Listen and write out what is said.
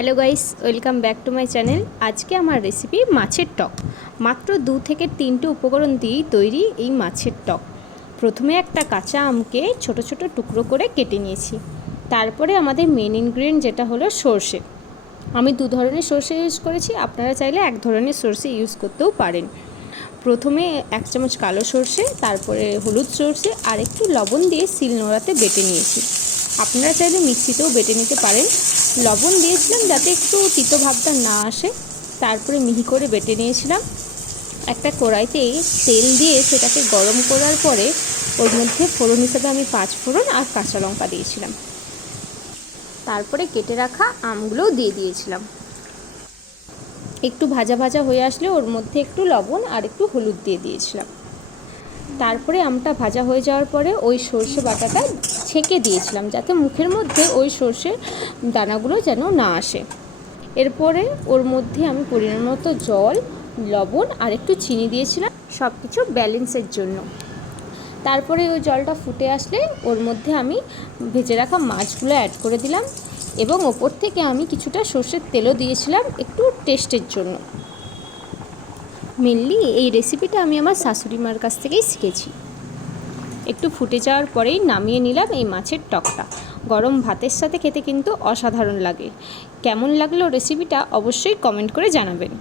Hello guys, welcome back to my channel. আজকে আমার recipe মাছের টক। মাত্র 2 থেকে 3টে উপকরণ দিয়েই তৈরি এই মাছের টক। প্রথমে একটা কাঁচা আমকে ছোট ছোট টুকরো করে কেটে নিয়েছি। তারপরে আমাদের মেন ইনগ্রিডিয়েন্ট যেটা হলো সর্ষে। আমি 2 ধরনের সর্ষে ইউজ করেছি, আপনারা চাইলে 1 ধরনের সর্ষে ইউজ করতেও পারেন। প্রথমে 1 চামচ কালো সর্ষে, তারপরে হলুদ সর্ষে আর একটু লবণ দিয়ে শিলনোড়াতে বেটে নিয়েছি। আপনারা চাইলে মিক্সিতেও বেটে নিতে পারেন। লবণ দিয়েছিলাম যাতে একটু তিতো ভাবটা না আসে। তারপরে মিহি করে বেটে নিয়েছিলাম। একটা কড়াইতে তেল দিয়ে সেটাকে গরম করার পরে ওর মধ্যে ফোড়ন হিসেবে আমি 5 ফোড়ন আর কাঁচা লঙ্কা দিয়েছিলাম। তারপরে কেটে রাখা আমগুলোও দিয়ে দিয়েছিলাম। একটু ভাজা ভাজা হয়ে আসলে ওর মধ্যে একটু লবণ আর একটু হলুদ দিয়ে দিয়েছিলাম। তারপরে আমটা ভাজা হয়ে যাওয়ার পরে ওই সর্ষে বাটাটা ছেঁকে দিয়েছিলাম যাতে মুখের মধ্যে ওই সর্ষের দানাগুলো যেন না আসে। এরপরে ওর মধ্যে আমি পরিমাণ মতো জল, লবণ আর একটু চিনি দিয়েছিলাম, সব কিছু ব্যালেন্সের জন্য। তারপরে ওই জলটা ফুটে আসলে ওর মধ্যে আমি ভেজে রাখা মাছগুলো অ্যাড করে দিলাম এবং ওপর থেকে আমি কিছুটা সর্ষের তেলও দিয়েছিলাম একটু টেস্টের জন্য। মেনলি এই রেসিপিটা আমি আমার শাশুড়ি মার কাছ থেকেই শিখেছি। একটু ফুটে যাওয়ার পরেই নামিয়ে নিলাম এই মাছের টকটা। গরম ভাতের সাথে খেতে কিন্তু অসাধারণ লাগে। কেমন লাগলো রেসিপিটা অবশ্যই কমেন্ট করে জানাবেন।